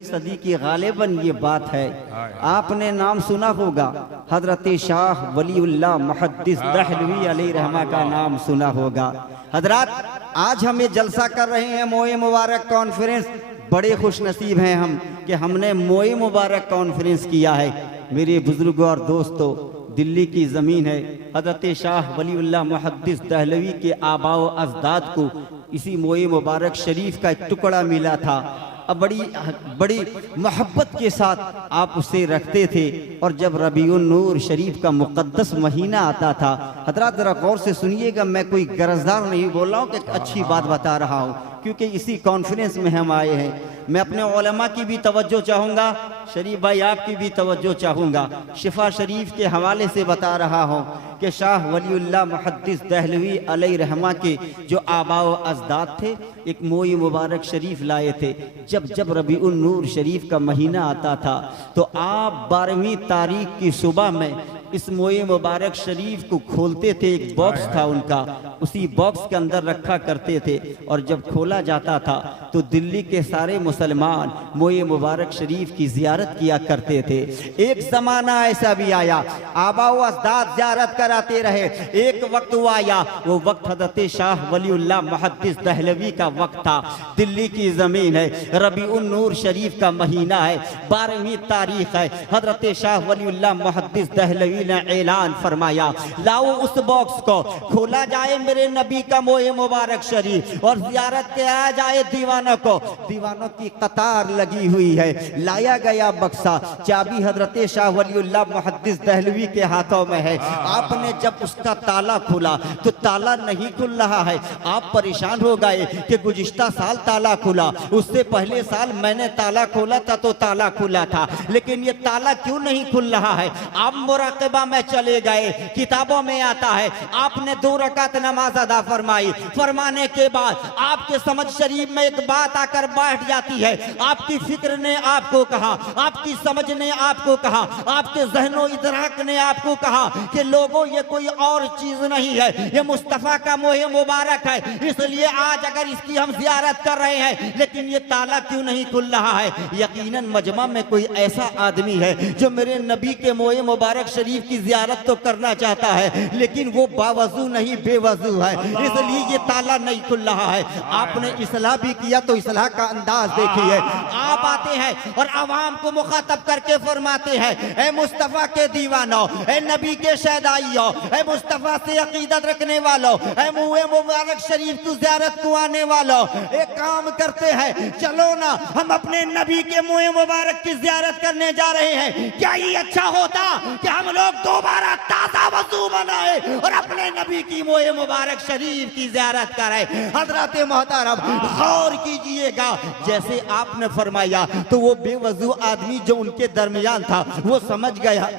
सदी की गालिबन ये बात है। आपने नाम सुना होगा, हजरत शाह वलीउल्लाह मुहद्दिस दहलवी अलैहि रहमा का नाम सुना होगा। हजरत, आज हम ये जलसा कर रहे हैं मोए मुबारक कॉन्फ्रेंस। बड़े खुश नसीब हैं हम कि हमने मोए मुबारक कॉन्फ्रेंस किया है। मेरे बुजुर्गों और दोस्तों, दिल्ली की ज़मीन है। हजरत शाह वलीउल्लाह मुहद्दिस दहलवी के आबाओ अजदाद को इसी मोए मुबारक शरीफ का एक टुकड़ा मिला था। अब बड़ी मोहब्बत के साथ आप उसे रखते थे। और जब रबीउन नूर शरीफ का मुक़द्दस महीना आता था, हज़रात ज़रा गौर से सुनिएगा, मैं कोई गरजदार नहीं बोल रहा हूँ कि अच्छी बात बता रहा हूँ, क्योंकि इसी कॉन्फ्रेंस में हम आए हैं। मैं अपने उलमा की भी तवज्जो चाहूँगा, शरीफ भाई आपकी भी तवज्जो चाहूँगा। शिफा शरीफ के हवाले से बता रहा हूँ कि शाह वलीउल्लाह मुहद्दिस दहलवी अलैहि रहमा के जो आबाओ अजदाद थे, एक मोई मुबारक शरीफ लाए थे। जब रबीउन नूर शरीफ का महीना आता था तो आप 12वीं तारीख की सुबह में इस मोए मुबारक शरीफ को खोलते थे। एक बॉक्स था उनका, उसी बॉक्स के अंदर रखा करते थे। और जब खोला जाता था तो दिल्ली के सारे मुसलमान मोए मुबारक शरीफ की जियारत किया करते थे। एक ज़माना ऐसा भी आया, आबाओ अजदाद जियारत कराते रहे। एक वक्त वो आया, वो वक्त हज़रत शाह वलीउल्लाह मुहद्दिस दहलवी का वक्त था। दिल्ली की ज़मीन है, रबीउन नूर शरीफ का महीना है, 12वीं तारीख है। हज़रत शाह वलीउल्लाह मुहद्दिस दहलवी ने ऐलान फरमाया, लाओ उस बॉक्स को, खोला जाए मेरे नबी का मोए मुबारक शरीफ और जियारत किया जाए दीवानों को। दीवानों की कतार लगी हुई है। लाया गया बक्सा, चाबी हजरत शाह वलीउल्लाह मुहद्दिस दहलवी के हाथों में है। आपने जब उसका ताला खोला तो ताला नहीं खुल रहा है। आप परेशान हो गए कि गुज़िश्ता साल ताला खुला, उससे पहले साल मैंने ताला खोला था तो ताला खुला था, लेकिन ये ताला क्यों नहीं खुल रहा है। आप मुराक़बा में चले गए, किताबों में आता है आपने 2 रकात नमाज अदा फरमाई। फरमाने के बाद आपके समझ शरीफ में एक बात आकर बैठ जाती है। आपकी फिक्र ने आपको कहा, आपकी समझ ने आपको कहा, आपके ज़हनो इदराक ने आपको कहा कि लोगों ये कोई और चीज नहीं है, ये मुस्तफ़ा का मोहे मुबारक है, इसलिए आज अगर इसकी हम जियारत कर रहे हैं, लेकिन ये ताला क्यों नहीं खुल रहा है। यकीनन मजमा में कोई ऐसा आदमी है जो मेरे नबी के मोहे मुबारक शरीफ की जियारत तो करना चाहता है, लेकिन वो बावजू नहीं बेवजू है, इसलिए ये ताला नहीं खुल रहा है। आपने इस्लाह भी किया तो इस्लाह का अंदाज देखिए। आप आते हैं और आवाम को मुखातब करके फरमाते हैं, ए मुस्तफ़ा के दीवानों, ए नबी के शहदाइयों, ए मुस्तफ़ा से अकीदत रखने वालों, ए मोए मुबारक शरीफ की जियारत को आने वालों, एक काम करते हैं, चलो ना हम अपने नबी के मोए मुबारक की जियारत करने जा रहे हैं। क्या ये अच्छा होता कि हम लोग दोबारा ताज़ा वज़ू बनाए और अपने नबी की मोए मुबारक शरीफ की जियारत करें। हज़रत मोहतरम गौर कीजिएगा, जैसे आपने फरमाया तो वो बेवजू आदमी जो उनके दरमियान था वो समझ गया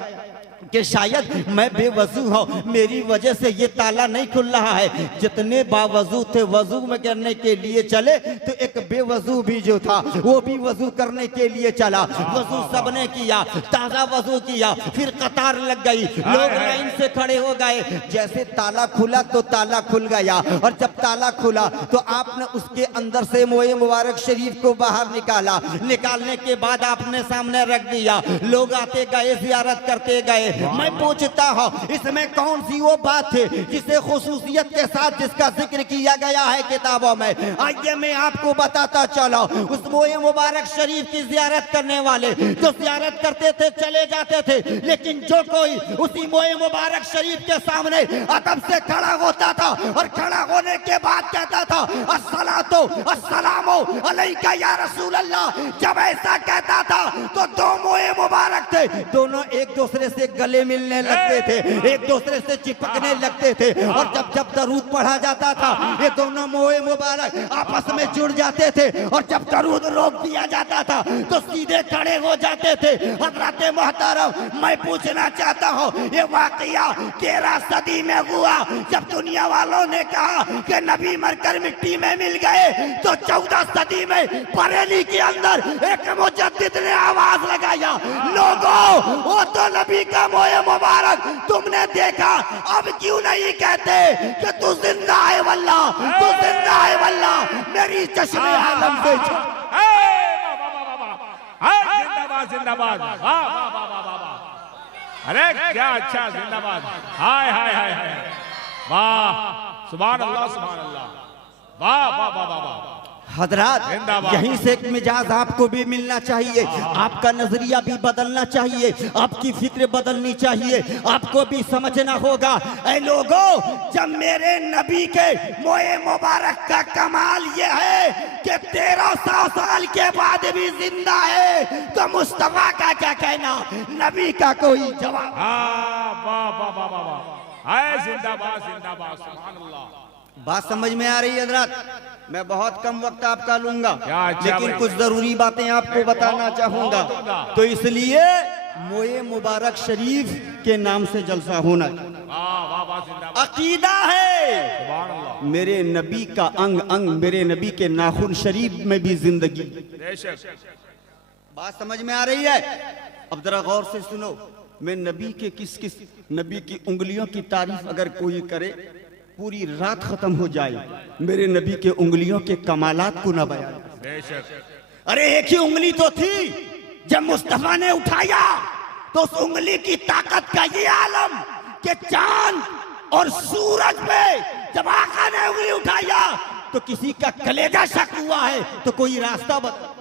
कि शायद मैं बेवजू हूँ, मेरी वजह से ये ताला नहीं खुल रहा है। जितने बावजू थे वजू में करने के लिए चले तो एक बेवजू भी जो था वो भी वजू करने के लिए चला। वजू सबने किया, ताज़ा वजू किया, फिर कतार लग गई, लोग लाइन से खड़े हो गए। जैसे ताला खुला तो ताला खुल गया, और जब ताला खुला तो आपने उसके अंदर से मोए मुबारक शरीफ को बाहर निकाला। निकालने के बाद आपने सामने रख दिया, लोग आते गए, जियारत करते गए। मैं पूछता हूँ, इसमें कौन सी वो बात है जिसे खुसूसियत के साथ जिसका जिक्र किया गया है किताबों में। आइए मैं आपको बताता चलो। उस मोए मुबारक शरीफ की जियारत करने वाले जो जियारत करते थे चले जाते थे, लेकिन जो कोई उसी मोए मुबारक शरीफ के सामने अदब से खड़ा होता था और खड़ा होने के बाद कहता था, अस्सलातो अस्सलामो अलैका या रसूल अल्लाह। जब ऐसा कहता था तो 2 मोए मुबारक थे, दोनों एक दूसरे से गले मिलने लगते थे, एक दूसरे से चिपकने लगते थे। और जब जब दरूद पढ़ा जाता था ये दोनों मोए मुबारक आपस में जुड़ जाते थे, और जब दरूद रोक दिया जाता था तो सीधे खड़े हो जाते थे। हज़रत मोहतरम, मैं पूछना चाहता हूँ, ये वाकया 13 सदी में हुआ जब दुनिया वालों ने कहा कि नबी मरकर मिट्टी में मिल गए, तो 14 सदी में बरेली के अंदर एक मुजद्दिद ने आवाज लगाया, लोगों वो तो नबी का मोए मुबारक तुमने देखा, अब क्यों नहीं कहते कि तू जिंदा है वल्लाह, तू जिंदा है वल्लाह, मेरी चश्मे आलम से जिंदाबाद जिंदाबाद, वाह वाह वाह वाह वाह, अरे क्या अच्छा, जिंदाबाद, हाय हाय हाय हाय, वाह सुभान अल्लाह सुभान अल्लाह, वाह वाह वाह वाह वाह। हजरात यहीं से एक मिजाज आपको भी मिलना चाहिए, आपका नजरिया भी बदलना चाहिए, आपकी फिक्र बदलनी चाहिए, आपको भी समझना होगा। ऐ लोगों, जब मेरे नबी के मोए मुबारक का कमाल ये है कि 1300 साल के बाद भी जिंदा है, तो मुस्तफा का क्या कहना, नबी का कोई जवाब। वाह वाह वाह वाह वाह, हाय जिंदाबाद जिंदाबाद, सुभान अल्लाह। बात समझ में आ रही है हजरात? मैं बहुत कम वक्त आपका लूंगा, लेकिन कुछ जरूरी बातें आपको बताना चाहूंगा, तो इसलिए मोए मुबारक शरीफ के नाम से जलसा होना। अकीदा है मेरे नबी का अंग अंग, मेरे नबी के नाखून शरीफ में भी जिंदगी। बात समझ में आ रही है? अब जरा गौर से सुनो, मैं नबी के किस किस नबी की उंगलियों की तारीफ अगर कोई करे, पूरी रात खत्म हो जाए, मेरे नबी के उंगलियों के कमालात को न बयान। अरे एक ही उंगली तो थी, जब मुस्तफा ने उठाया तो उस उंगली की ताकत का ये आलम कि चांद और सूरज पे जब आका ने उंगली उठाया तो किसी का कलेजा शक हुआ है तो कोई रास्ता बता।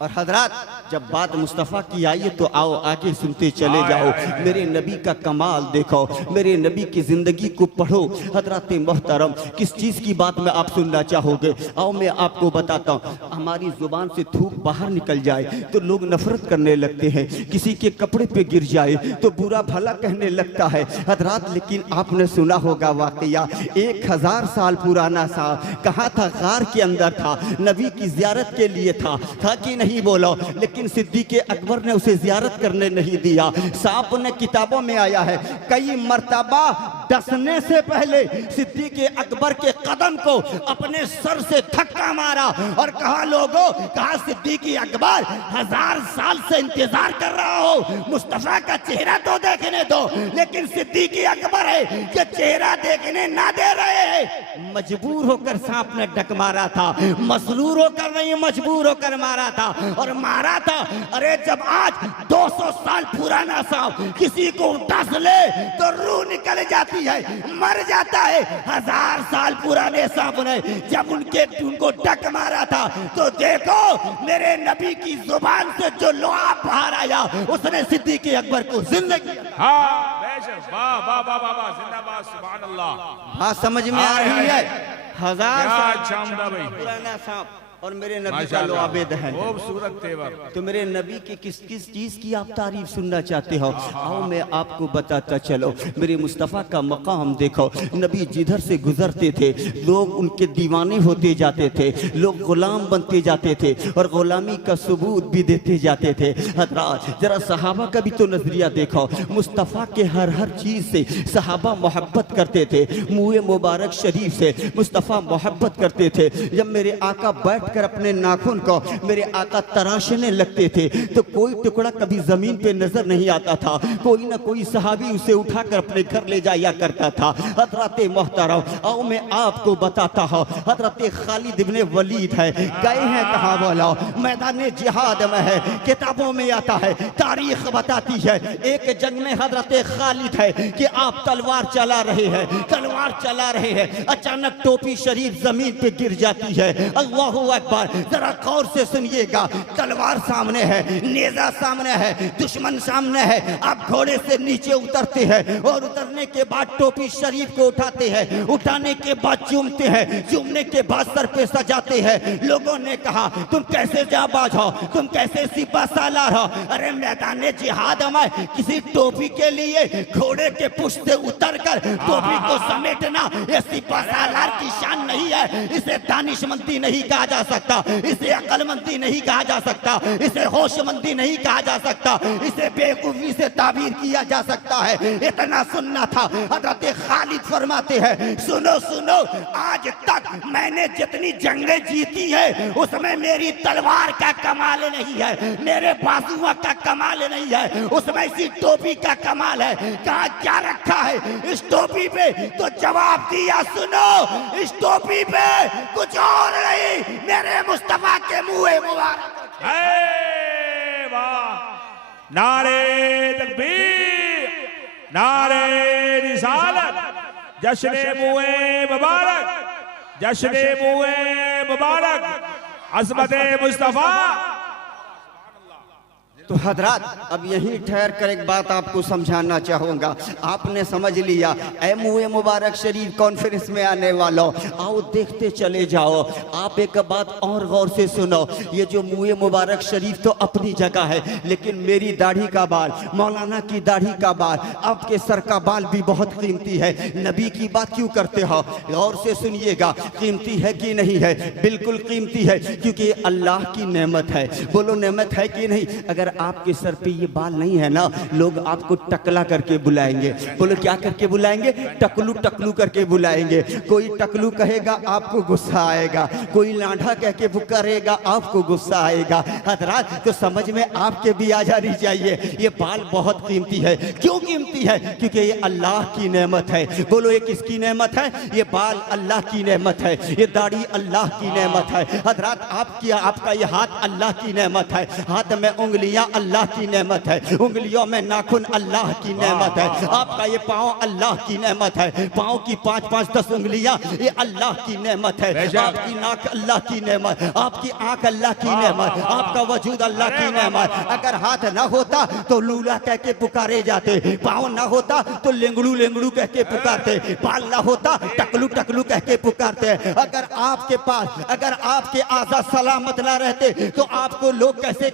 और हजरात, जब बात मुस्तफ़ा की आई है तो आओ आगे सुनते चले जाओ। मेरे नबी का कमाल देखो, मेरे नबी की ज़िंदगी को पढ़ो। हजरात मोहतरम, किस चीज़ की बात में आप सुनना चाहोगे? आओ मैं आपको बताता हूँ। हमारी ज़ुबान से थूक बाहर निकल जाए तो लोग नफरत करने लगते हैं, किसी के कपड़े पे गिर जाए तो बुरा भला कहने लगता है। हजरात, लेकिन आपने सुना होगा वाकया 1000 साल पुराना सा, कहाँ था? गार के अंदर था, नबी की ज़ियारत के लिए था कि नहीं बोलो? लेकिन सिद्दीक़ अकबर ने उसे ज़ियारत करने नहीं दिया। सांप ने किताबों में आया है, कई मर्तबा डसने से पहले सिद्दीक़ अकबर के कदम को अपने सर से धक्का मारा और कहा, लोगों, कहा सिद्दीक़ अकबर 1000 साल से इंतजार कर रहा हो, मुस्तफा का चेहरा तो देखने दो। लेकिन सिद्दीक़ अकबर है कि चेहरा देखने ना दे रहे हैं। मजबूर होकर सांप ने डक मारा था, मसरूर होकर नहीं, मजबूर होकर मारा था और मारा था। अरे जब आज 200 साल पुराना सांप किसी को डस ले तो रूह निकल जाती है, मर जाता है। 1000 साल पुराने सांप ने जब उनको डक मारा था तो देखो मेरे नबी की जुबान से जो लुआब बाहर आया, उसने सिद्दीक़ अकबर को जिंदगी। वाह वाह वाह वाह, जिंदाबाद, सुभान अल्लाह। हाँ, समझ में आ रही है? 1000 साल पुराना सांप और मेरे नबी का लुआबे दहन, खूबसूरत तेवर। तो मेरे नबी की किस किस चीज़ की आप तारीफ सुनना चाहते हो? आओ मैं आपको बताता चलो। मेरे मुस्तफ़ा का मकाम देखो। नबी जिधर से गुजरते थे लोग उनके दीवाने होते जाते थे, लोग गुलाम बनते जाते थे और गुलामी का सबूत भी देते जाते थे। हजरात, जरा सहाबा का भी तो नजरिया देखो। मुस्तफ़ा के हर चीज़ से सहाबा मोहब्बत करते थे, मुँह मुबारक शरीफ से मुस्तफ़ा मोहब्बत करते थे। जब मेरे आका बैठ कर अपने नाखून को मेरे आका तराशने लगते थे तो कोई टुकड़ा कभी जमीन पे नजर नहीं आता था, कोई ना कोई सहाबी उसे उठाकर अपने घर ले जाया करता था। हजरत मोहतरम, आओ मैं आपको बताता हूँ। हजरत खालिद इब्ने वलीद है, गए हैं कहाँ बोला? मैदान जिहाद में है, किताबों में आता है, तारीख बताती है। एक जंग में हजरत खालिद है कि आप तलवार चला रहे हैं, तलवार चला रहे हैं, अचानक टोपी शरीफ जमीन पे गिर जाती है। अल्लाहू अकबर, जरा गौर से सुनिएगा। तलवार सामने है, नेजा सामने है, दुश्मन सामने है। आप घोड़े से नीचे उतरते हैं और उतरने के बाद टोपी शरीफ को उठाते हैं, उठाने के बाद चूमते हैं, चूमने के बाद सर पे सजाते हैं। लोगों ने कहा, तुम कैसे जाबाज हो, तुम कैसे सिपा सालार हो? अरे मैदान जिहाद में किसी टोपी के लिए घोड़े के पुष्ट से उतर कर टोपी को समेटना ये सिपा सालार की शान नहीं है। इसे दानिशमंदी नहीं कहा जा सकता, इसे अक्लमंदी नहीं कहा जा सकता, इसे होशमंदी नहीं कहा जा सकता, इसे बेवकूफी से ताबीर किया जा सकता है। इतना सुनना था। हजरत खालिद फरमाते हैं, सुनो सुनो, आज तक मैंने जितनी जंगें जीती है उसमें मेरी तलवार का कमाल नहीं है, मेरे बाजुओं का कमाल नहीं है, उसमें इसी टोपी का कमाल है। कहा क्या रखा है इस टोपी पे? तो जवाब दिया, सुनो, इस टोपी पे कुछ और नहीं, मेरे मुस्तफा के मुँह मुबारक। नारे तकबीर, नारे रिसालत, जश्न मुए मुबारक, जश्न मुए मुबारक, अज़मत मुस्तफा। तो हजरात अब यहीं ठहर कर एक बात आपको समझाना चाहूँगा। आपने समझ लिया ए मुए मुबारक शरीफ कॉन्फ्रेंस में आने वालों, आओ देखते चले जाओ। आप एक बात और गौर से सुनो, ये जो मुए मुबारक शरीफ तो अपनी जगह है, लेकिन मेरी दाढ़ी का बाल, मौलाना की दाढ़ी का बाल, आपके सर का बाल भी बहुत कीमती है। नबी की बात क्यों करते हो? गौर से सुनिएगा, कीमती है कि नहीं है? बिल्कुल कीमती है, क्योंकि अल्लाह की नेमत है। बोलो नेमत है कि नहीं? अगर आपके सर पे ये बाल नहीं है ना, लोग आपको टकला करके बुलाएंगे। बोलो क्या करके बुलाएंगे? टकलू टकलू करके बुलाएंगे। कोई टकलू कहेगा आपको गुस्सा आएगा, कोई लांढा कह के पुकारेगा आपको गुस्सा आएगा। हजरात तो समझ में आपके भी आ जानी चाहिए, ये बाल बहुत कीमती है। क्यों कीमती है? क्योंकि ये अल्लाह की नेमत है। बोलो ये किसकी नेमत है? ये बाल अल्लाह की नेमत है, ये दाढ़ी अल्लाह की नेमत है। हजरात आपका ये हाथ अल्लाह की नेमत है, हाथ में उंगलियां अल्लाह की नेमत है, उंगलियों में नाखून अल्लाह की नेमत है। आपका ये पाँव अल्लाह की नेमत है, पाँव की 5-5 10 उंगलियां ये अल्लाह की नेमत है। आपकी नाक अल्लाह की नेमत, आपकी आंख अल्लाह की नेमत, आपका वजूद अल्लाह की नेमत। अगर हाथ ना होता तो लूला कह के पुकारे जाते, पाँव ना होता तो लेंगड़ू लेंगड़ू कह के पुकारते, बाल ना होता टकलू टकलू कह के पुकारते। अगर आपके पास, अगर आपके आज़ा सलामत ना रहते तो आपको लोग कैसे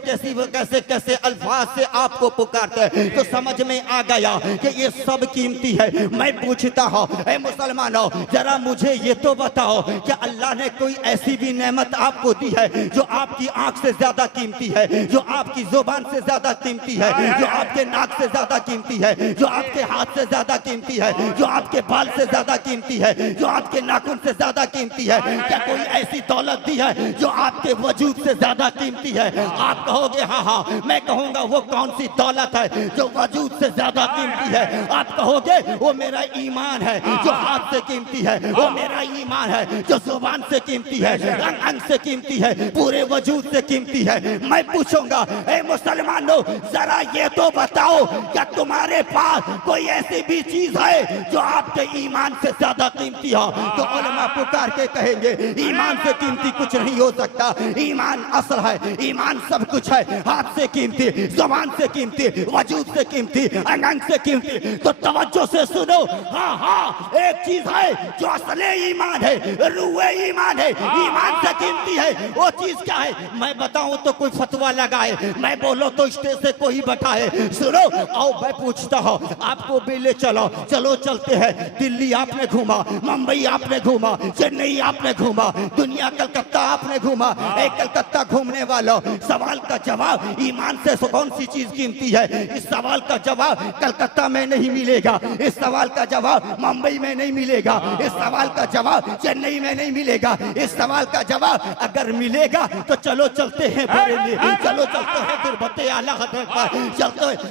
कैसे अल्फाज से आपको पुकारते हैं। तो समझ में आ गया कि ये सब कीमती है। मैं पूछता हूँ ऐ मुसलमानों, जरा मुझे ये तो बताओ कि अल्लाह ने कोई ऐसी भी नेमत आपको दी है जो आपकी आंख से ज्यादा कीमती है, जो आपकी जुबान से ज्यादा कीमती है, जो आपके नाक से ज्यादा कीमती है, जो आपके हाथ से ज्यादा कीमती है, जो आपके बाल से ज्यादा कीमती है, जो आपके नाखून से ज्यादा कीमती है? क्या कोई ऐसी दौलत दी है जो आपके वजूद से ज्यादा कीमती है? आप कहोगे हाँ हाँ, मैं कहूंगा वो कौन सी दौलत है जो वजूद से ज्यादा कीमती है? आप कहोगे वो मेरा ईमान है जो हाथ से कीमती है, वो मेरा ईमान है जो जुबान से कीमती है, रंग अंग से कीमती है, पूरे वजूद से कीमती है। मैं पूछूंगा ए मुसलमानों, जरा ये तो बताओ क्या तुम्हारे पास कोई ऐसी भी चीज है जो आपके ईमान से ज्यादा कीमती हो? तो उलमा पुकार के कहेंगे ईमान से कीमती कुछ नहीं हो सकता, ईमान असल है, ईमान सब कुछ है, हाथ से कीमती, जुबान से कीमती, वजूद से कीमती, अंग से कीमती। तो तवज्जो से सुनो, हाँ हाँ एक चीज है जो असले ईमान है, रूहे ईमान है, ईमान से कीमती है। वो चीज क्या है? मैं बताऊं तो कोई फतवा लगाए, मैं बोलो तो स्टेज से कोई बैठाए। सुनो आओ मैं पूछता हूँ आपको भी ले चलो, चलो चलते हैं। दिल्ली आपने घूमा, मुंबई आपने घूमा, चेन्नई आपने घूमा, दुनिया कलकत्ता आपने घूमा। एक कलकत्ता घूमने वालों, सवाल का जवाब ईमान से कौन सी चीज कीमती है, इस सवाल का जवाब कलकत्ता में नहीं मिलेगा, इस सवाल का जवाब मुंबई में नहीं मिलेगा, इस सवाल का जवाब चेन्नई में नहीं मिलेगा। इस सवाल का जवाब अगर मिलेगा तो चलो चलते हैं बरेली, चलो चलते हैं गुरबते आला हज़रत पर,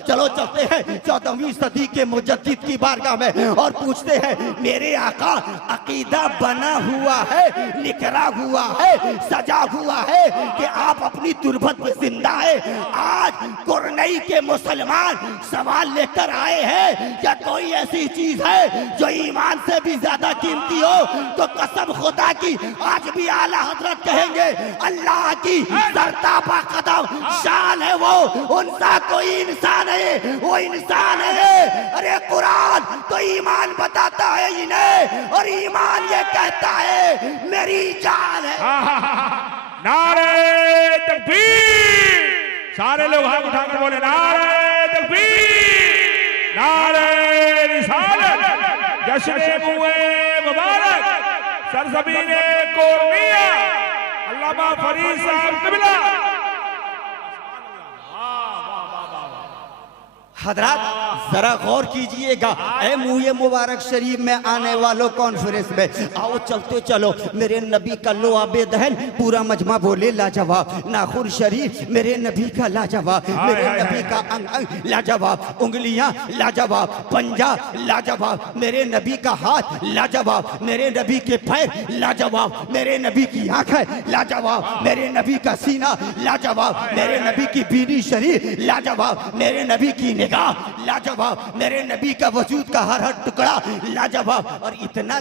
चलो चलते हैं 14वीं सदी के मुजद्दिद की बारगाह में और पूछते हैं मेरे आका अकीदा बना हुआ है, निखरा हुआ है, सजा हुआ है कि आप अपनी तुरबत में जिंदा है। आज कुरनई के मुसलमान सवाल लेकर आए हैं, क्या कोई ऐसी चीज है जो ईमान से भी ज्यादा कीमती हो? तो कसम खुदा की आज भी आला हजरत कहेंगे अल्लाह की सरतापा कदम शान है वो, उनका कोई इंसान है, वो इंसान है। अरे कुरान तो ईमान बताता है इन्हें, और ईमान ये कहता है मेरी जान है। नारे तकबीर, सारे लोग हाथ उठाकर बोले नारे तकबीर, नारे रिसालत, जश्न मुए मुबारक, सरजमीने कुर्निया, अल्लामा फरीद साहब क़िबला। हजरात जरा गौर कीजिएगा। ए मुँह मुबारक शरीफ में आने वालों कॉन्फ्रेंस में आओ चलते चलो। मेरे नबी का लोआबे दहन पूरा मजमा बोले लाजवाब। नाखून शरीफ मेरे नबी का लाजवाब, मेरे नबी का अंग अंग लाजवाब, उंगलियां लाजवाब, पंजा लाजवाब, मेरे नबी का हाथ लाजवाब, मेरे नबी के पैर लाजवाब, मेरे नबी की आंखें लाजवाब, मेरे नबी का सीना लाजवाब, मेरे नबी की बीनी शरीफ लाजवाब, मेरे नबी की निगाह लाजवाब, मेरे नबी का वजूद का हर हर टुकड़ा लाजवाब। और इतना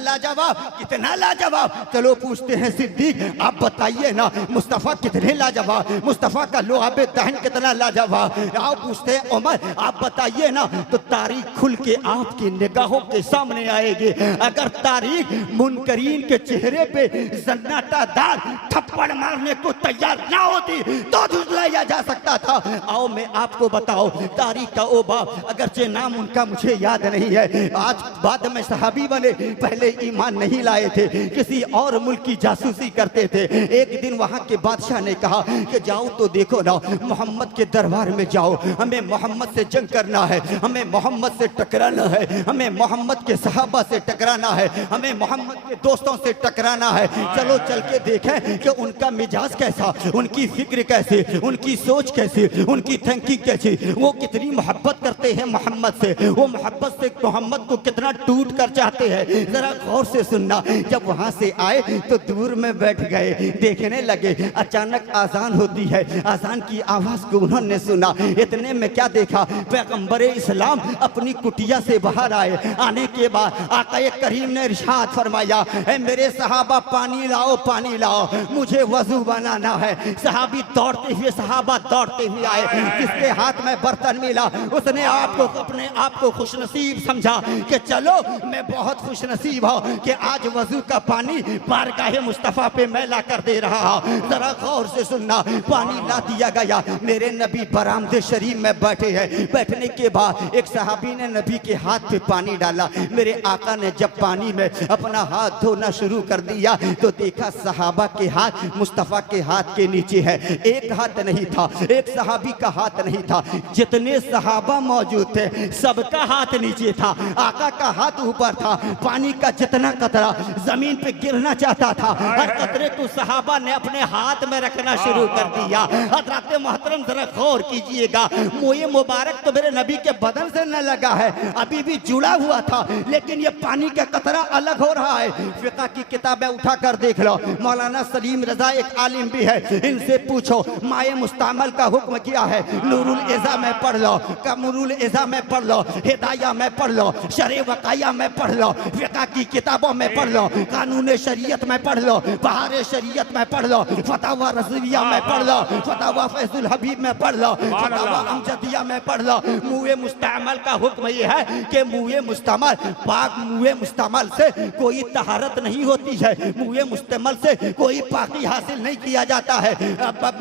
लाजवाब चलो पूछते हैं सिद्दीक आप बताइए ना मुस्तफ़ा कितने लाजवाब, मुस्तफ़ा का लोआबे दहन कितना लाजवाब। आओ पूछते हैं उमर आप बताइए ना। तो तारीख खुल के आपकी निगाहों के सामने आएगी। अगर तारीख मुनकरीन के चेहरे पे सन्नाटादार थप्पड़ मारने को तैयार ना होती तो झुठलाया जा सकता था। आओ मैं आपको बताओ तारीख का ओ बाप, अगरचे नाम उनका मुझे याद नहीं है, आज बाद में सहाबी बने, पहले ईमान नहीं लाए थे, किसी और मुल्क की जासूसी करते थे। एक दिन वहां के बादशाह ने कहा कि जाओ तो देखो ना मोहम्मद के दरबार में जाओ, हमें मोहम्मद से जंग करना है, हमें मोहम्मद से टकराना है, हमें मोहम्मद के सहाबा से टकराना है, हमें मोहम्मद के दोस्तों से टकराना है। चलो चल के देखें कि उनका मिजाज कैसा, उनकी फिक्र कैसी, उनकी सोच कैसी, उनकी थिंकिंग कैसी, वो कितनी मोहब्बत करते हैं मोहम्मद से, वो मोहब्बत से मोहम्मद को कितना टूट कर चाहते हैं। जरा गौर से सुनना। जब वहां से आए तो दूर में बैठ गए, देखने लगे। अचानक आजान होती है, आजान की आवाज को उन्होंने सुना। इतने में क्या देखा, पैगंबर इस्लाम अपनी कुटिया से बाहर आए। आने के बाद आका करीम ने इरशाद फरमाया, मेरे सहाबा पानी लाओ, पानी लाओ, मुझे वजू बनाना है। सहाबी दौड़ते हुए, सहाबा दौड़ते हुए आए। जिसके हाथ में बर्तन मिला उसने आपको अपने आप को खुशनसीब समझा कि चलो मैं बहुत खुशनसीब हूं कि आज वजू का पानी बारगाह मुस्तफ़ा पे मैं ला कर दे रहा हूं। जरा गौर से सुनना। पानी ला दिया गया, मेरे नबी बरामदे शरीफ में बैठे हैं। बैठने के बाद एक सहाबी ने नबी के हाथ पे पानी डाला। मेरे आका ने जब पानी में अपना हाथ धोना शुरू कर दिया तो देखा सहाबा के हाथ मुस्तफ़ा के हाथ के नीचे है। एक हाथ नहीं था, एक सहाबी का हाथ नहीं था, जितने सहाबा मौजूद थे सबका हाथ नीचे था, आका का हाथ ऊपर था। पानी का जितना कतरा जमीन पे गिरना चाहता था, हर कतरे को सहाबा ने अपने हाथ में रखना शुरू कर दिया। हज़रत मोहतरम जरा गौर कीजिएगा, मुँह मुबारक तो मेरे नबी के बदन से न लगा है, अभी भी जुड़ा हुआ था, लेकिन ये पानी का कतरा अलग हो रहा है। फिक़ह की किताबें उठा कर देख लो, मौलाना सलीम रजा एक आलिम भी है, इनसे पूछो माए मुस्तामल का हुक्म क्या है। नूरुल इज़ा में पढ़ लो, कमरुल इज़ा में पढ़ लो, हिदाया में पढ़ लो, शरे वकाया में पढ़ लो, फिक़ह की किताबों में पढ़ लो, कानून शरीयत में पढ़ लो, बहार शरीयत में पढ़ लो, फतावा रज़विया में पढ़ लो, फतावा फैजुल हबीब में पढ़ लो, फतावा अमजदिया में पढ़ लो। मुए मुस्तामल का हुक्म ये है कि मुए मुस्तामल पाक, मुए मुस्तामल से कोई तहारत नहीं होती है, मुए मुस्तामल से कोई पाकी हासिल नहीं किया जाता है।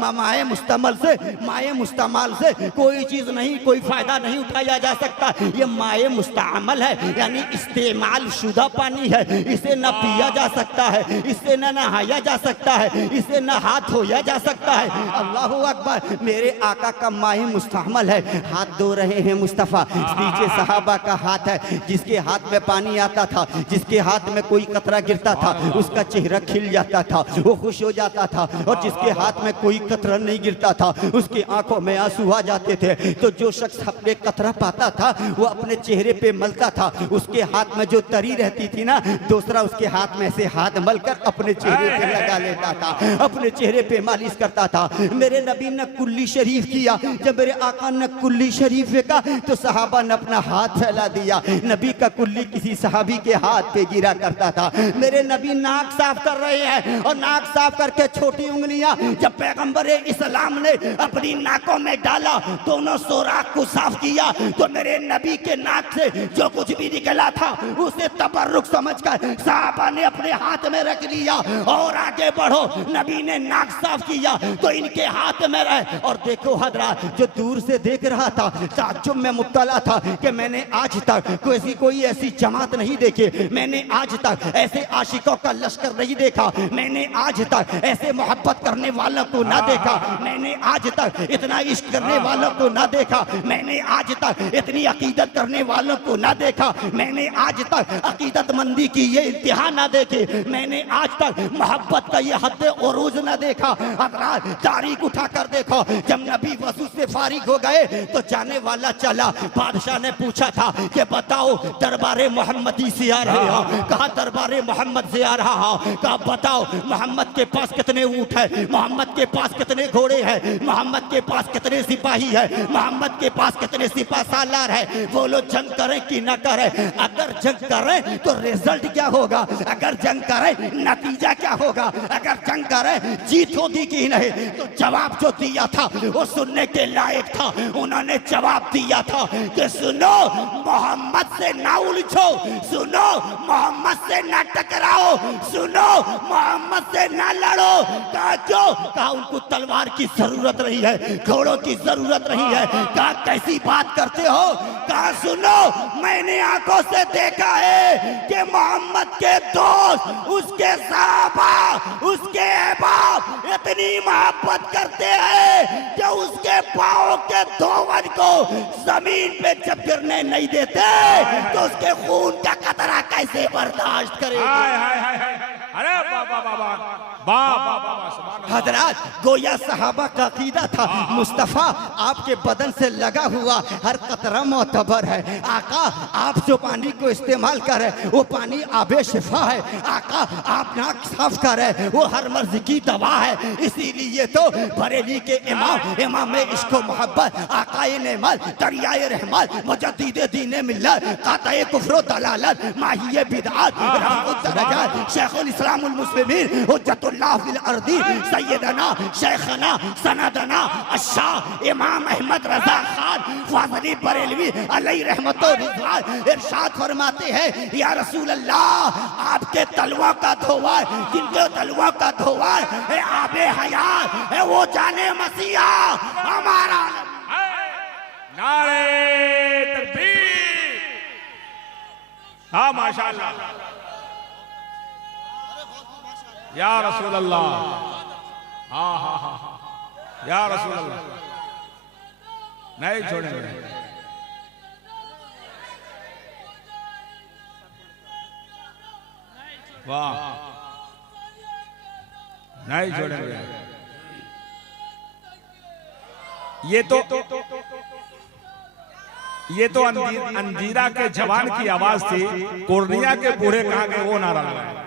माए मुस्तमल से, माए मुस्तमाल से कोई चीज नहीं, कोई फायदा नहीं उठाया जा सकता। ये माए मुस्तामल है, यानी इस्तेमाल शुदा पानी है, इसे न पिया जा सकता है, इससे न नहाया जा सकता है, इसे न हाथ धोया जा सकता है। अल्लाह अकबर। मेरे आका का माए मुस्तमल है, हाथ धो रहे हैं मुस्तफ़ा। नीचे सहाबा का हाथ है, जिसके हाथ में पानी आता था, जिसके हाथ में कोई कतरा गिरता था उसका चेहरा खिल जाता था, वो खुश हो जाता था। और जिसके हाथ में कोई कतरा नहीं गिरता था उसकी आंखों में आंसू आ जाते थे। तो जो शख्स अपने कतरा पाता था वो अपने चेहरे पे मलता था, उसके हाथ में जो तरी रहती थी ना, दूसरा उसके हाथ में से हाथ मलकर अपने चेहरे पे लगा लेता था, अपने चेहरे पे मालिश करता था। मेरे नबी ने कुल्ली शरीफ किया, जब मेरे आका ने कुल्ली शरीफ फेंका तो सहाबा ने अपना हाथ फैला दिया। नबी का कुल्ली किसी सहाबी के हाथ पे गिरा करता था। मेरे नबी नाक साफ कर रहे हैं और नाक साफ करके छोटी उंगलियां जब पैगंबर इस्लाम ने अपनी नाकों में डाला, दोनों सोराख को साफ किया, तो मेरे नबी के नाक से जो कुछ भी निकला था उसे तबर्रुक समझकर सहाबा ने अपने हाथ में रख लिया। और आगे बढ़ो, नबी ने नाक साफ किया तो इनके हाथ में रहे। और देखो हजरात, जो दूर से देख रहा था ताज्जुब में मुब्तला था कि मैंने आज तक कोई ऐसी जमात नहीं देखी, मैंने आज तक ऐसे आशिकों का लश्कर नहीं देखा, मैंने आज तक ऐसे मोहब्बत करने वालों को ना देखा, मैंने आज तक इतना इश्क करने वालों को ना देखा, मैंने आज तक इतनी अकीदत करने वालों को ना देखा, मैंने आज तक अकीदतमंदी की ये इंतहा ना देखे, मैंने आज तक मोहब्बत का ये हद उरूज ना देखा। हजरात तारीख उठा कर देखो, जब नबी वजू से फारिग हो गए तो जाने वाला चला, बादशाह ने पूछा था कि बताओ दरबारे मोहम्मदी से आ रहे हो? कहा दरबारे मोहम्मद से आ रहा हो। कहा बताओ मोहम्मद के पास कितने ऊंट है, मोहम्मद के पास कितने घोड़े हैं, मोहम्मद के पास कितने सिपाही है, मोहम्मद के पास कितने सिपा सालार है। वो लोग जंग करें कि ना करें, अगर जंग करें तो रिजल्ट क्या होगा, अगर जंग करें नतीजा क्या होगा, अगर जंग करें जीत होगी कि नहीं। तो जवाब जो दिया था वो सुनने के लायक था। उन्होंने जवाब दिया था कि सुनो मोहम्मद से ना उलझो, सुनो मोहम्मद से ना टकराओ, सुनो मोहम्मद से ना लड़ो। कहा क्यों? कहा उनको तलवार की जरूरत नहीं है, घोड़ों की जरूरत नहीं है। कहा कैसी बात करते हो? कहा सुनो मैंने आंखों से देखा है कि मोहम्मद के दोस्त, उसके सहाबा, उसके अहबाब इतनी मोहब्बत करते हैं कि उसके पाँव के धोवन को जमीन पे जब गिरने नहीं देते तो उसके खून का कतरा कैसे बर्दाश्त करे। अरे बाबा बाबा बाबा हजरात गोया सहाबा का अकीदा था, मुस्तफ़ा आपके बदन से लगा हुआ हर कतरा मोतबर है। आका आप जो पानी को इस्तेमाल कर रहे वो पानी आबे शिफा है। आका आप नाक साफ कर रहे वो हर मर्ज की दवा है। इसीलिए तो बरेली के इमाम इश्क व मोहब्बत, आकाए नेमल, दरियाए रहमत, मुजद्दिद दीन मिल्लत, काताए कुफ्र दलालत, माहिए बिदअत, रफ़उद दरजात, शेखुल इस्लामुल मुस्लिमीन, हुज्जतुल्लाह फिल अर्दी, सैयदना शेखना सनदना अशाह इमाम अहमद रजा खान फाजली बरेलवी अलैहि रहमत व रिज़वान इरशाद फरमाते हैं या रसूल अल्लाह आपके तलवा का धोवार, जिनके तलवा का धोवार है आबे हयात है, वो जाने मसीहा हमारा। नारे तकबीर, हाँ माशाअल्लाह, या रसूल अल्लाह, हाँ हाँ हाँ या रसूल अल्लाह, नहीं छोड़ेंगे। वाह, नहीं छोड़ेंगे। ये तो अंजीरा के जवान की आवाज थी, पूर्णिया के बूढ़े कहाँ के वो नारा लगा।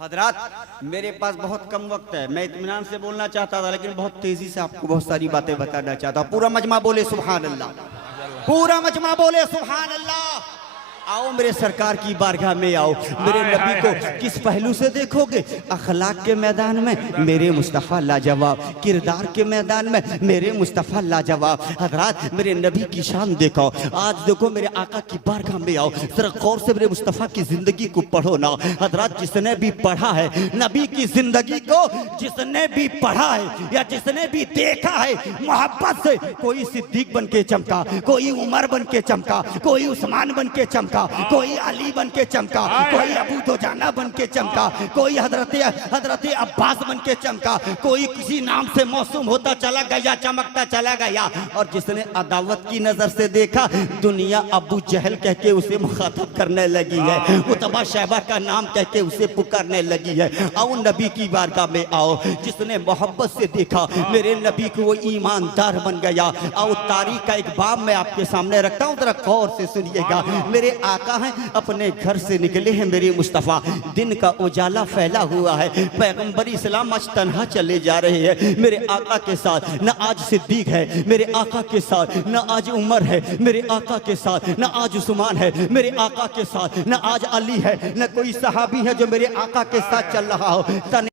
हजरात मेरे पास बहुत कम वक्त है, मैं इत्मीनान से बोलना चाहता था लेकिन बहुत तेजी से आपको बहुत सारी बातें बताना चाहता हूँ। पूरा मजमा बोले सुभान अल्लाह, पूरा मजमा बोले सुभान अल्लाह। आओ मेरे सरकार की बारगाह में आओ, मेरे नबी को किस पहलू से देखोगे? अखलाक के मैदान में मेरे मुस्तफ़ा लाजवाब, किरदार के मैदान में मेरे मुस्तफ़ा लाजवाब। हजरात मेरे नबी की शान देखो, आज देखो मेरे आका की बारगाह में आओ, जरा गौर से मेरे मुस्तफ़ा की जिंदगी को पढ़ो ना। हजरात जिसने भी पढ़ा है नबी की जिंदगी को, जिसने भी पढ़ा है या जिसने भी देखा है मोहब्बत से, कोई सिद्दीक बन के चमका, कोई उमर बन के चमका, कोई उस्मान बन के चमका, कोई अली बन के चमका, कोई अबू दुजाना बन के चमका, कोई हजरत अब्बास बन के चमका, कोई किसी नाम से मौसूम होता चला गया, चमकता चला गया। और जिसने अदावत की नजर से देखा, दुनिया अबू जहल कह के उसे मुखातब करने लगी है, उतबा शैबा का नाम कह के उसे पुकारने लगी है। आओ नबी की बारगाह में आओ, जिसने मोहब्बत से देखा मेरे नबी को वो ईमानदार बन गया। आओ तारीख का एक बाब मैं आपके सामने रखता हूँ, जरा गौर से सुनिएगा। मेरे आका हैं, अपने घर से निकले हैं मेरे मुस्तफ़ा, दिन का उजाला फैला हुआ है, पैगंबरी सलाम आज तन्हा चले जा रहे हैं। मेरे आका के साथ न आज सिद्दीक है, मेरे आका के साथ न आज उमर है, मेरे आका के साथ न आज उस्मान है, मेरे आका के साथ न आज अली है, न कोई सहाबी है जो मेरे आका के साथ चल रहा हो।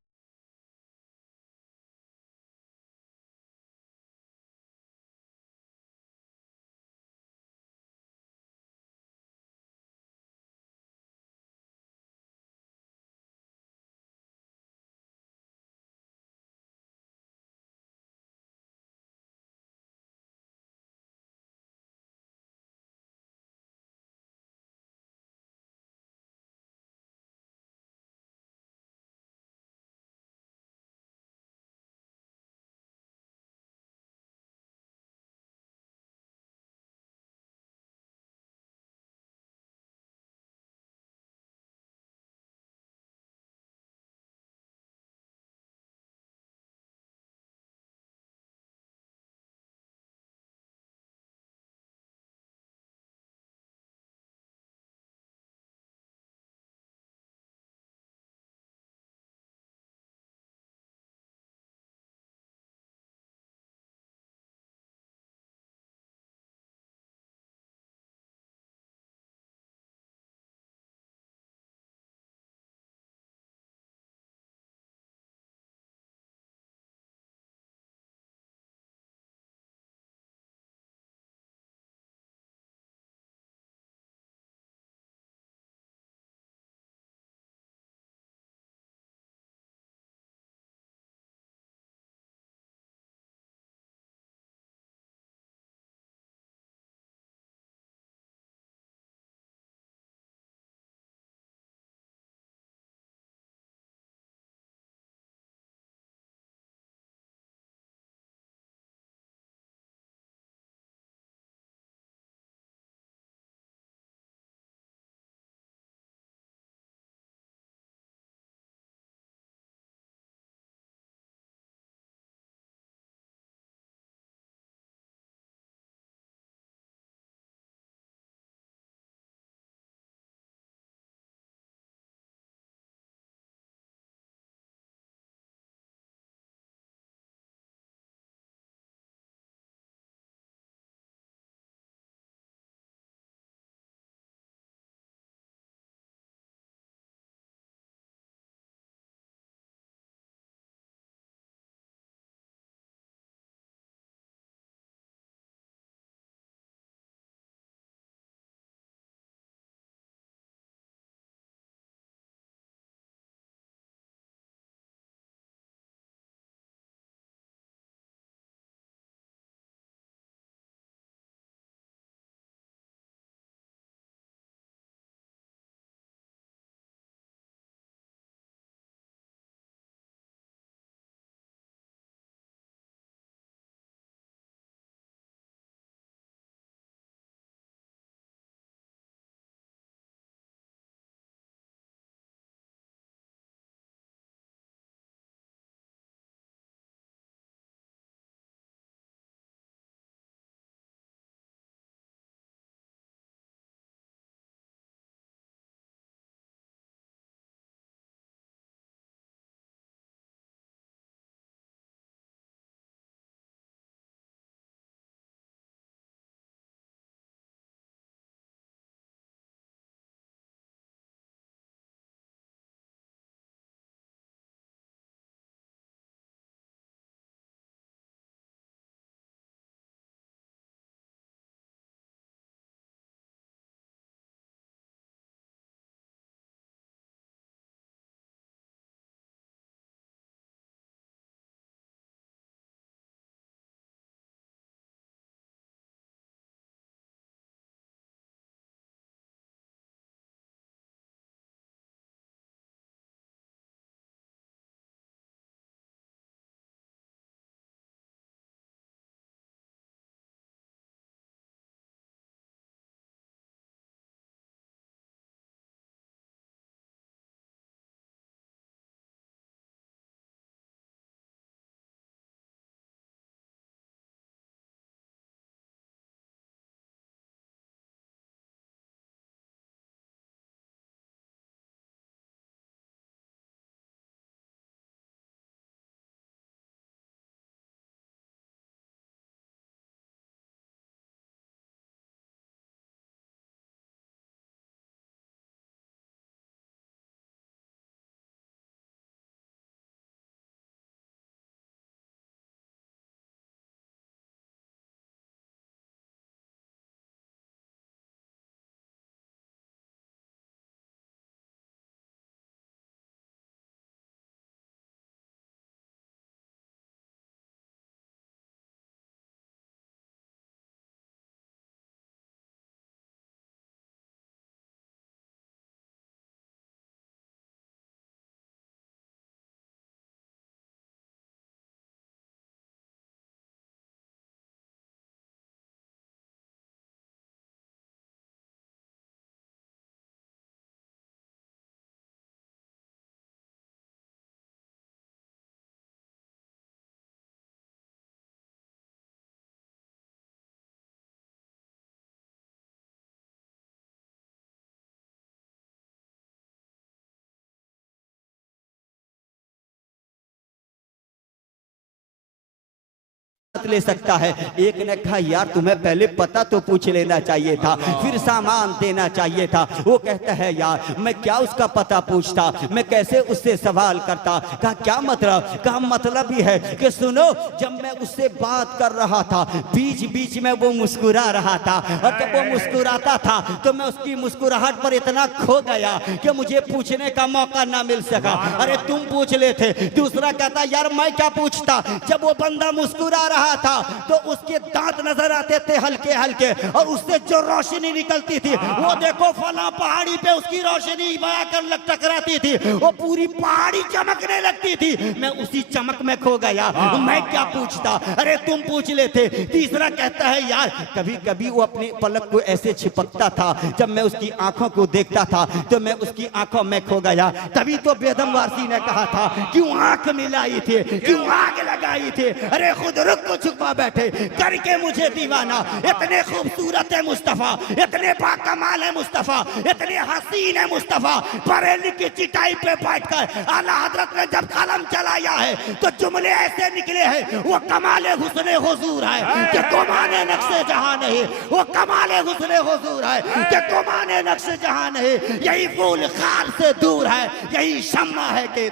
इजाजत ले सकता है। एक ने कहा यार तुम्हें पहले पता तो पूछ लेना चाहिए था, फिर सामान देना चाहिए था। वो कहता है यार मैं क्या उसका पता पूछता, मैं कैसे उससे सवाल करता। कहा क्या मतलब? कहा मतलब ही है कि सुनो, जब मैं उससे बात कर रहा था बीच बीच में वो मुस्कुरा रहा था, और जब वो मुस्कुराता था तो मैं उसकी मुस्कुराहट पर इतना खो गया कि मुझे पूछने का मौका ना मिल सका। अरे तुम पूछ लेते। दूसरा कहता यार मैं क्या पूछता, जब वो बंदा मुस्कुरा रहा था तो उसके दांत नजर आते थे हल्के हल्के, और उससे जो रोशनी निकलती थी वो देखो फला पहाड़ी पे उसकी रोशनी बयाकर टकराती थी, वो पूरी पहाड़ी चमकने लगती थी। मैं उसी चमक में खो गया, मैं क्या पूछता। अरे तुम पूछ लेते। तीसरा कहता है यार कभी कभी वो अपने पलक को ऐसे छिपकता था, जब मैं उसकी आंखों को देखता था तो मैं उसकी आंखों में खो गया। तभी तो बेदम वारसी ने कहा था क्यों आंख मिलाई थी, क्यों आग लगाई थी। अरे खुद रुक को छुपा बैठे करके मुझे दीवाना। इतने खूबसूरत है मुस्तफा, इतने बाकमाल है मुस्तफा, इतने हसीन है मुस्तफा। बरेली की चिटाई पे बैठकर आला हजरत ने जब कलम चलाया है तो जुमले ऐसे निकले हैं, वो कमाले हुस्ने हुजूर है कि कमाने नक्शे जहां नहीं, वो कमाले हुस्ने हुजूर है कि कमाने नक्शे जहां नहीं। यही फूल खाल से दूर है, यही शम्मा है कि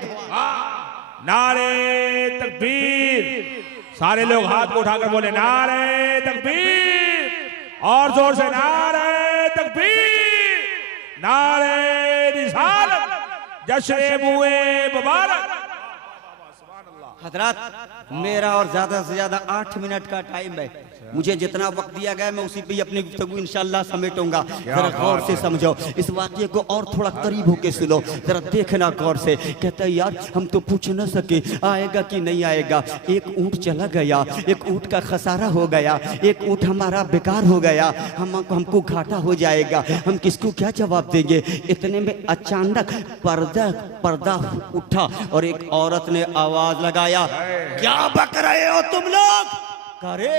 नारे तकबीर। सारे लोग हाथ को उठाकर बोले नारे तकबीर, और जोर से नारे तकबीर, नारे रिसालत, जश्न मुए मुबारक। हजरत मेरा और ज्यादा से ज्यादा 8 मिनट का टाइम है। मुझे जितना वक्त दिया गया मैं उसी पे ही अपनी गुफ्तगू इंशाअल्लाह समेटूंगा। जरा गौर से समझो, इस वाक़ये को और थोड़ा करीब होके सुनो, जरा देखना गौर से। कहता है यार हम तो पूछ न सके आएगा कि नहीं आएगा। एक ऊँट चला गया, एक ऊँट का खसारा हो गया, एक ऊँट हमारा बेकार हो गया, हमको घाटा हो जाएगा, हम किसको क्या जवाब देंगे। इतने में अचानक पर्दा उठा और एक औरत ने आवाज लगाया, क्या बक रहे हो तुम लोग? करे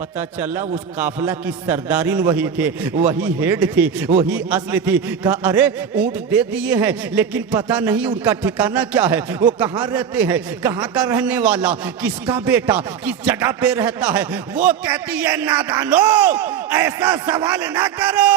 पता चला उस काफला की सरदारिन वही थे, वही हेड थी, वही असली थी। कहा अरे ऊंट दे दिए हैं लेकिन पता नहीं उनका ठिकाना क्या है, वो कहाँ रहते हैं, कहाँ का रहने वाला, किसका बेटा, किस जगह पे रहता है। वो कहती है नादानो ऐसा सवाल ना करो।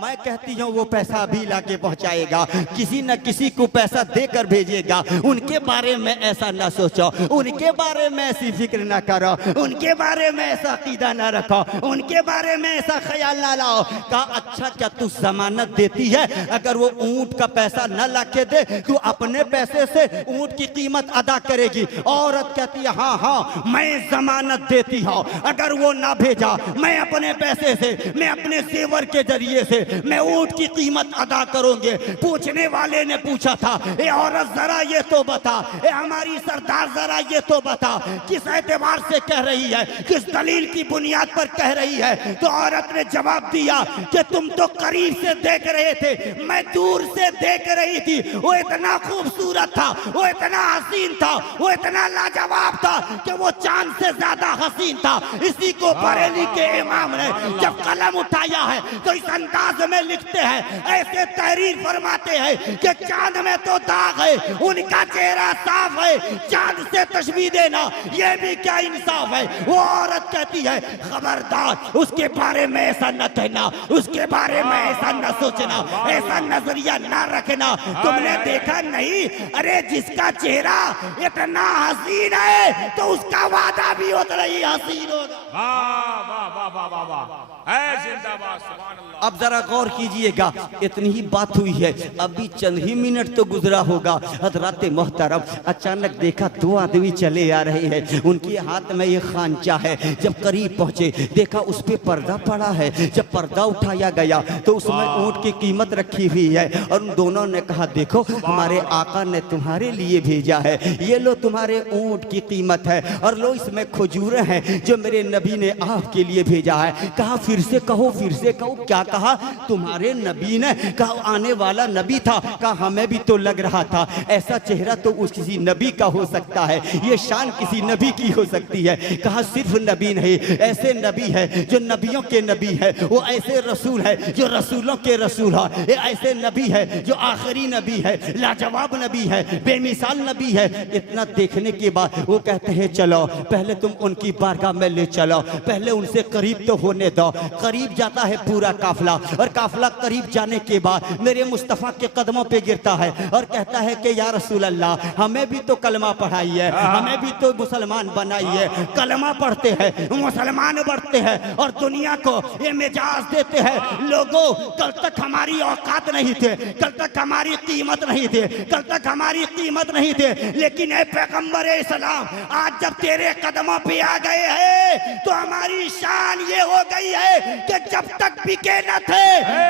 मैं कहती हूँ वो पैसा अभी लाके पहुँचाएगा, किसी न किसी को पैसा देकर भेजेगा। उनके बारे में ऐसा ना सोचो, उनके बारे में ऐसी फिक्र ना करो, उनके बारे में ऐसा अकीदा ना रखो, उनके बारे में ऐसा ख्याल ना लाओ। कहा अच्छा क्या तू जमानत देती है, अगर वो ऊंट का पैसा न लाके दे तू अपने पैसे से ऊंट की कीमत अदा करेगी। औरत कहती है हाँ हाँ मैं जमानत देती हूँ, अगर वो ना भेजा मैं अपने पैसे से, मैं अपने जेवर के जरिए से मैं ऊंट की कीमत अदा करूंगी। पूछने वाले ने पूछा था ए औरत जरा ये तो बता, ए हमारी सरदार जरा ये तो बता किस एतबार से कह रही है, किस दलील की बुनियाद पर कह रही है। तो औरत ने जवाब दिया कि तुम तो करीब से देख रहे थे, मैं दूर से देख रही थी। वो इतना खूबसूरत था, वो इतना हसीन था, वो इतना लाजवाब था कि वो चांद से ज्यादा हसीन था। इसी को बरेली के इमाम ने जब कलम उठाया है तो इस अंदाज में लिखते हैं, ऐसे तहरीर फरमाते हैं कि चांद में तो दाग है, उनका चेहरा साफ है, चांद से तशबीह देना ये भी क्या इंसाफ है। वो औरत कहती है खबरदार उसके बारे में ऐसा न कहना, उसके बारे में ऐसा न सोचना, ऐसा नजरिया न रखना। तुमने देखा नहीं, अरे जिसका चेहरा इतना हसीन है तो उसका वादा भी उतना ही हसीन होगा। वाह वाह वाह वाह वाह वाह, है जिंदाबाद, सुभान अल्लाह। अब जरा गौर कीजिएगा, इतनी ही बात हुई है, अभी चंद ही मिनट तो गुजरा होगा। हजरत मोहतरम अचानक देखा 2 आदमी चले आ रहे हैं, उनके हाथ में ये खांचा है। जब करीब पहुंचे देखा उस पे पर्दा पड़ा है। जब पर्दा उठाया गया तो उसमें ऊंट की कीमत रखी हुई है, और उन दोनों ने कहा देखो हमारे आका ने तुम्हारे लिए भेजा है, ये लो तुम्हारे ऊंट की कीमत है, और लो इसमें खजूरें हैं जो मेरे नबी ने आपके लिए भेजा है। कहा फिर से कहो, फिर से कहो। क्या कहा? तुम्हारे नबी ने कहा आने वाला नबी था। कहा हमें भी तो लग रहा था। ऐसा चेहरा तो उस किसी नबी का हो सकता है, ये शान किसी नबी की हो सकती है। कहा सिर्फ नबी नहीं, ऐसे नबी है जो नबियों के नबी है, वो ऐसे रसूल है जो रसूलों के रसूल है, ये ऐसे नबी है जो आखिरी नबी है, लाजवाब नबी है, बेमिसाल नबी है। इतना देखने के बाद वो कहते हैं चलो पहले तुम उनकी बारगाह में ले चलो, पहले उनसे करीब तो होने दो। करीब जाता है पूरा काफला, और काफला करीब जाने के बाद मेरे मुस्तफ़ा के कदमों पे गिरता है और कहता है कि या रसूल अल्लाह, हमें भी तो कलमा पढ़ाइए, हमें भी तो मुसलमान बनाइए। कलमा पढ़ते हैं, मुसलमान बढ़ते हैं और दुनिया को ये मिजाज देते हैं। लोगों, कल तक हमारी औकात नहीं थे, कल तक हमारी कीमत नहीं थे, कल तक हमारी कीमत नहीं थे, लेकिन ए पैगंबर इस्लाम, आज जब तेरे कदमों पे आ गए हैं तो हमारी शान ये हो गई है कि जब तक बिके न थे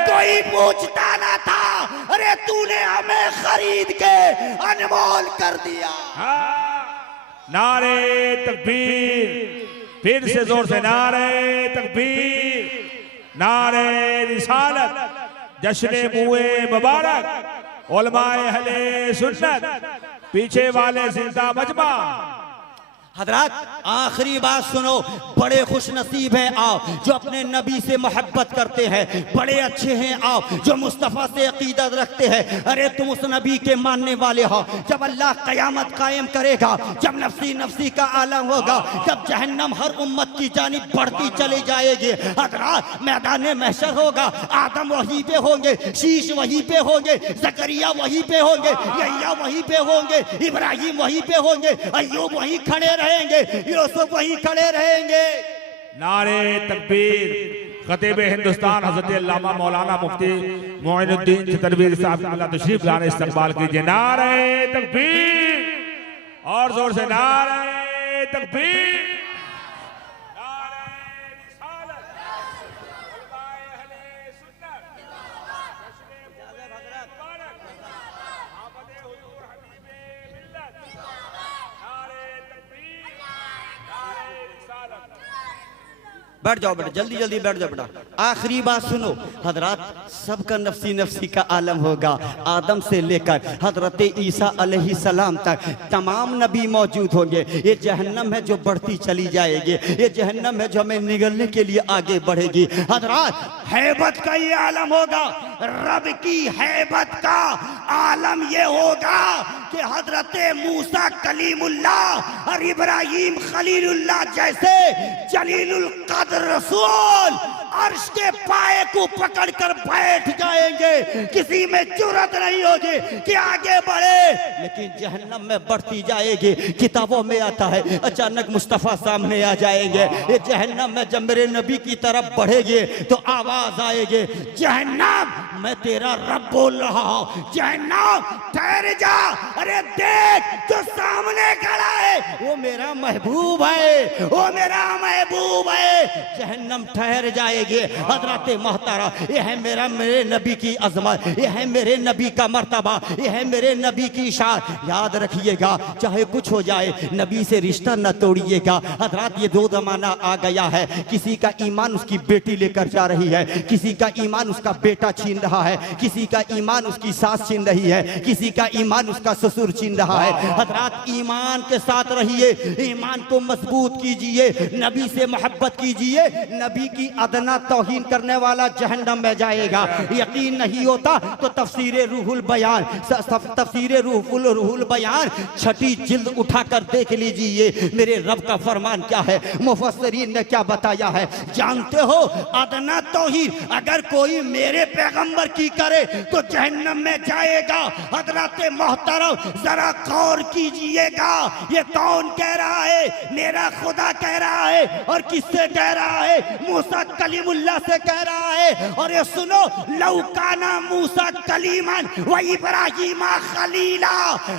कोई पूछता न था, अरे तूने हमें खरीद के अनमोल कर दिया। नारे तकबीर, फिर से जोर से नारे तकबीर, नारे रिसालत, जश्न मुए मुबारक, उलमाए अहले सुन्नत, पीछे वाले जिंदा मजमा। हजरात आखिरी बात सुनो, बड़े खुश नसीब हैं आप जो अपने नबी से मोहब्बत करते हैं, बड़े अच्छे हैं आप जो मुस्तफ़ा से अकीदत रखते हैं। अरे तुम उस नबी के मानने वाले हो। जब अल्लाह क़यामत कायम करेगा, जब नफसी नफसी का आलम होगा, जब जहन्नम हर उम्मत की जानिब बढ़ती चली जाएगी, हजरात मैदान महशर होगा, आदम वहीं पे होंगे, शीश वहीं पे होंगे, ज़करिया वहीं पे होंगे, यहिया वहीं पे होंगे, इब्राहिम वहीं पे होंगे, अय्यूब वहीं खड़े रहेंगे, यूसुफ वहीं खड़े रहेंगे। नारे तकबीर। खतीब हिंदुस्तान हज़रत अल्लामा मौलाना मुफ्ती मोइनुद्दीन चतरवी साहब तशरीफ लाने इस्तकबाल कीजिए। नारे तकबीर, और जोर से नारे तकबीर, नारे रिसालत, उलमाए अहले सुन्नत, जश्न मुबारक, आमद हुजूर हबीबे मिल्लत, नारे तकबीर, नारे रिसालत। बैठ जाओ बेटा, जल्दी जल्दी बैठ जाओ बेटा। आखिरी बात सुनो हजरात, सबका नफसी नफसी का आलम होगा। आदम से लेकर हजरत ईसा अलैहिस्सलाम तक तमाम नबी मौजूद होंगे। ये जहन्नम है जो बढ़ती चली जाएगी, ये जहन्नम है जो हमें निगलने के लिए आगे बढ़ेगी। हजरात हैबत का ये आलम होगा, रब की हैबत का आलम ये होगा कि हजरत मूसा कलीमुल्लाह और इब्राहिम खलीलुल्लाह जैसे जलीलुल कद्र रसूल अर्श के पाए को पकड़कर बैठ जाएंगे, किसी में जुर्रत नहीं होगी कि आगे बढ़े, लेकिन जहन्नम में बढ़ती जाएगी। किताबों में आता है अचानक मुस्तफ़ा सामने आ जाएंगे। ये जहन्नम में जब मेरे नबी की तरफ बढ़ेगी तो आवाज आएगी, जहन्नम मैं तेरा रब बोल रहा हूँ, जहन्नम ठहर जा, अरे देख जो सामने खड़ा है वो मेरा महबूब है, वो मेरा महबूब है। जहन्नम ठहर जाएगी। हजरत मोहतरा, ये है मेरे नबी की अजमत, ये है मेरे नबी का मर्तबा, ये है मेरे नबी की शान। याद रखिएगा चाहे कुछ हो जाए नबी से रिश्ता न तोड़िएगा। हजरत ये दो जमाना आ गया है, किसी का ईमान उसकी बेटी लेकर जा रही है, किसी का ईमान उसका बेटा छीन रहा है, किसी का ईमान उसकी सास छीन रही है, किसी का ईमान उसका ससुर छीन रहा है। हजरत ईमान के साथ रहिए, ईमान को मजबूत कीजिए, नबी से मोहब्बत कीजिए। नबी की अदना तौहीन करने वाला जहन्नम में जाएगा। यकीन नहीं होता तो तफसीरे रूहुल बयान, तफसीरे रूहुल बयान छठी जिल्द उठाकर देख लीजिए, मेरे रब का फरमान क्या है, मुफस्सिरीन ने क्या बताया है। जानते हो अदना तौहीन अगर कोई मेरे पैगंबर की करे तो जहन्नम में जाएगा। हजरत मोहतरम जरा गौर कीजिएगा, ये कौन कह रहा है? मेरा खुदा कह रहा है। और किससे कह रहा है? मूसा कलीमुल्लाह से कह रहा है। जाए। और ये सुनो, लौकाना मूसा कलीमन व इब्राहिमा खलीला,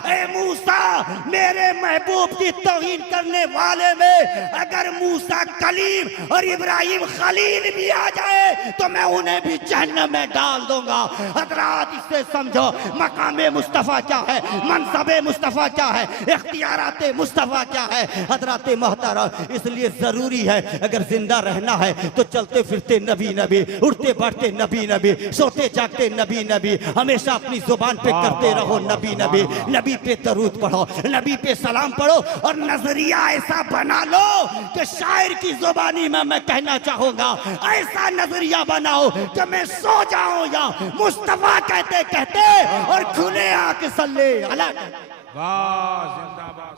ए मूसा मेरे महबूब की तौहीन करने वाले में अगर मूसा कलीम और इब्राहिम खलील भी आ जाए तो मैं उन्हें भी जहन्नम में डाल दूंगा। हजरात इससे समझो मकामे मुस्तफ़ा क्या है, मनसबे मुस्तफ़ा क्या है, इख्तियाराते मुस्तफ़ा क्या है। हजरात मोहतरम, इसलिए जरूरी है अगर जिंदा रहना है तो चलते फिरते नबी नबी, उठते बैठते नबी नबी, सोते जागते नबी नबी, हमेशा अपनी जुबान पे करते रहो नबी नबी, नबी पे दरूद पढ़ो, नबी पे सलाम पढ़ो और नजरिया ऐसा बना लो कि शायर की जुबानी में मैं कहना चाहूंगा, ऐसा नजरिया बनाओ कि मैं सो जाऊं या मुस्तफा कहते कहते और खुले आंख सल्ले अला। वाह जिंदाबाद।